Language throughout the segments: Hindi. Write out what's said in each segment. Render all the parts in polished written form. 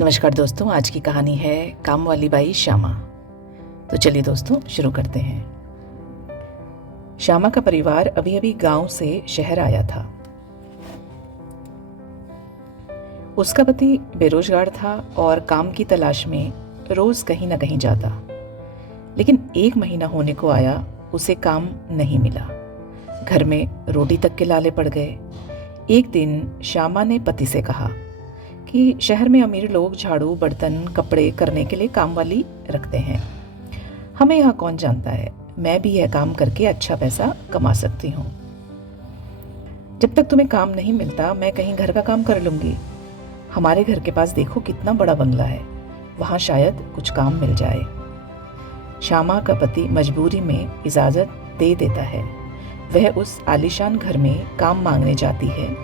नमस्कार दोस्तों, आज की कहानी है काम वाली बाई श्यामा। तो चलिए दोस्तों शुरू करते हैं। श्यामा का परिवार अभी अभी गांव से शहर आया था। उसका पति बेरोजगार था और काम की तलाश में रोज कहीं ना कहीं जाता, लेकिन 1 महीना होने को आया, उसे काम नहीं मिला। घर में रोटी तक के लाले पड़ गए। एक दिन श्यामा ने पति से कहा कि शहर में अमीर लोग झाड़ू बर्तन कपड़े करने के लिए काम वाली रखते हैं। हमें यहाँ कौन जानता है, मैं भी यह काम करके अच्छा पैसा कमा सकती हूँ। जब तक तुम्हें काम नहीं मिलता मैं कहीं घर का काम कर लूँगी। हमारे घर के पास देखो कितना बड़ा बंगला है, वहाँ शायद कुछ काम मिल जाए। श्यामा का पति मजबूरी में इजाज़त दे देता है। वह उस आलीशान घर में काम मांगने जाती है।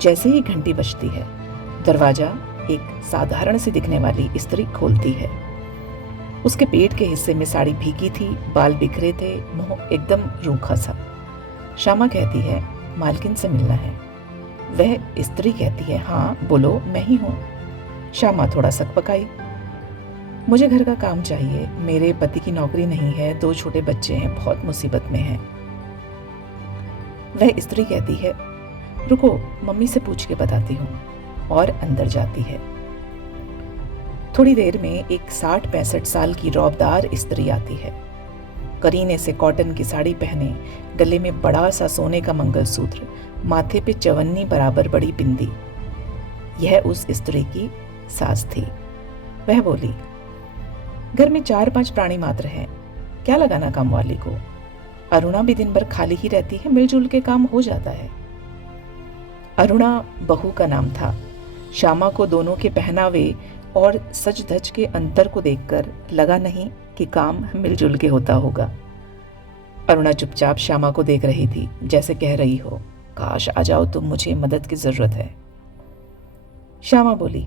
जैसे ही घंटी बजती है, दरवाजा एक साधारण सी दिखने वाली स्त्री खोलती है। उसके पेट के हिस्से में साड़ी भीगी थी, बाल बिखरे थे, मुंह एकदम रूखा सा। श्यामा कहती है, मालकिन से मिलना है। वह स्त्री कहती है, हाँ बोलो, मैं ही हूँ। श्यामा थोड़ा सकपकाई, मुझे घर का काम चाहिए, मेरे पति की नौकरी नहीं है, 2 छोटे बच्चे हैं, बहुत मुसीबत में हैं। वह स्त्री कहती है, रुको मम्मी से पूछ के बताती हूँ, और अंदर जाती है। थोड़ी देर में एक 60-65 साल की रौबदार स्त्री आती है। करीने से कॉटन की साड़ी पहने, गले में बड़ा सा सोने का मंगलसूत्र, माथे पे चवन्नी बराबर बड़ी बिंदी। यह उस स्त्री की सास थी। वह बोली, घर में 4-5 प्राणी मात्र हैं, क्या लगाना काम वाली को। अरुणा भी दिन भर खाली ही रहती है, मिलजुल के काम हो जाता है। अरुणा बहू का नाम था। श्यामा को दोनों के पहनावे और सज धज के अंतर को देखकर लगा नहीं कि काम मिलजुल के होता होगा। अरुणा चुपचाप श्यामा को देख रही थी, जैसे कह रही हो, काश आ जाओ तुम, मुझे मदद की जरूरत है। श्यामा बोली,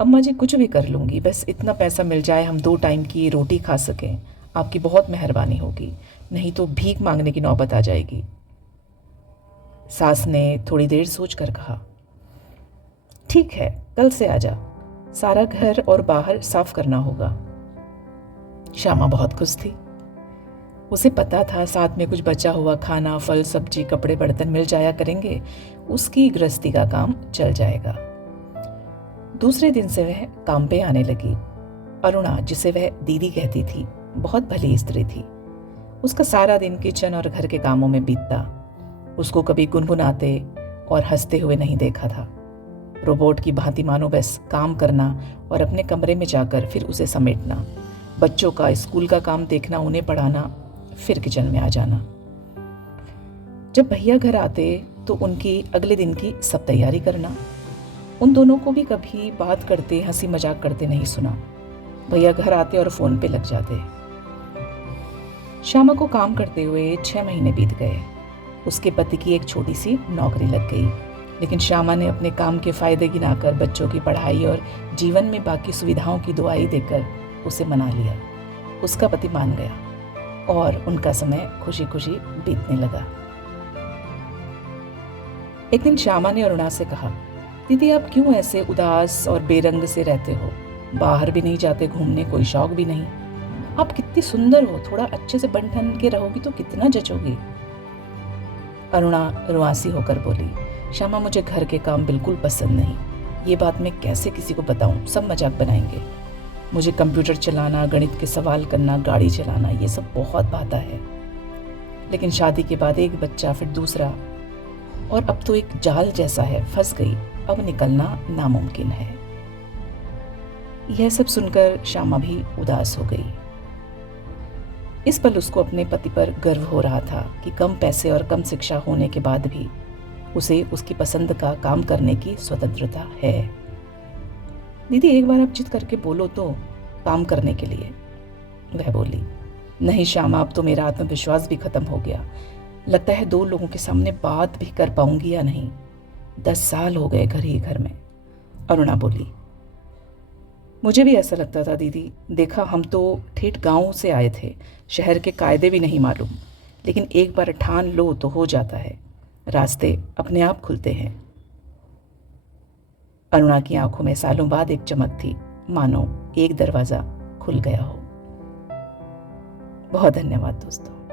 अम्मा जी कुछ भी कर लूंगी, बस इतना पैसा मिल जाए हम 2 टाइम की रोटी खा सकें, आपकी बहुत मेहरबानी होगी, नहीं तो भीख मांगने की नौबत आ जाएगी। सास ने थोड़ी देर सोचकर कहा, ठीक है, कल से आजा, सारा घर और बाहर साफ करना होगा। श्यामा बहुत खुश थी। उसे पता था साथ में कुछ बचा हुआ खाना, फल सब्जी कपड़े बर्तन मिल जाया करेंगे, उसकी गृहस्थी का काम चल जाएगा। दूसरे दिन से वह काम पे आने लगी। अरुणा, जिसे वह दीदी कहती थी, बहुत भली स्त्री थी। उसका सारा दिन किचन और घर के कामों में बीतता। उसको कभी गुनगुनाते और हंसते हुए नहीं देखा था। रोबोट की भांति मानो बस काम करना और अपने कमरे में जाकर फिर उसे समेटना, बच्चों का स्कूल का काम देखना, उन्हें पढ़ाना, फिर किचन में आ जाना। जब भैया घर आते तो उनकी अगले दिन की सब तैयारी करना। उन दोनों को भी कभी बात करते, हंसी मजाक करते नहीं सुना। भैया घर आते और फोन पे लग जाते। श्यामा को काम करते हुए 6 महीने बीत गए। उसके पति की एक छोटी सी नौकरी लग गई, लेकिन श्यामा ने अपने काम के फायदे गिनाकर बच्चों की पढ़ाई और जीवन में बाकी सुविधाओं की दुआई देकर उसे मना लिया। उसका पति मान गया और उनका समय खुशी खुशी बीतने लगा। एक दिन श्यामा ने अरुणा से कहा, दीदी आप क्यों ऐसे उदास और बेरंग से रहते हो, बाहर भी नहीं जाते घूमने, कोई शौक भी नहीं। आप कितनी सुंदर हो, थोड़ा अच्छे से बन ठन के रहोगी तो कितना जचोगी। अरुणा रुआसी होकर बोली, श्यामा मुझे घर के काम बिल्कुल पसंद नहीं, ये बात मैं कैसे किसी को बताऊं, सब मजाक बनाएंगे। मुझे कंप्यूटर चलाना, गणित के सवाल करना, गाड़ी चलाना, ये सब बहुत भाता है, लेकिन शादी के बाद एक बच्चा, फिर दूसरा, और अब तो एक जाल जैसा है, फंस गई, अब निकलना नामुमकिन है। यह सब सुनकर श्यामा भी उदास हो गई। इस पल उसको अपने पति पर गर्व हो रहा था कि कम पैसे और कम शिक्षा होने के बाद भी उसे उसकी पसंद का काम करने की स्वतंत्रता है। दीदी एक बार आप जिद करके बोलो तो काम करने के लिए। वह बोली, नहीं श्यामा, अब तो मेरा आत्मविश्वास भी खत्म हो गया, लगता है 2 लोगों के सामने बात भी कर पाऊंगी या नहीं। 10 साल हो गए घर ही घर में। अरुणा बोली, मुझे भी ऐसा लगता था दीदी, देखा हम तो ठेठ गांव से आए थे, शहर के कायदे भी नहीं मालूम, लेकिन एक बार ठान लो तो हो जाता है, रास्ते अपने आप खुलते हैं। अरुणा की आंखों में सालों बाद एक चमक थी, मानो एक दरवाजा खुल गया हो। बहुत धन्यवाद दोस्तों।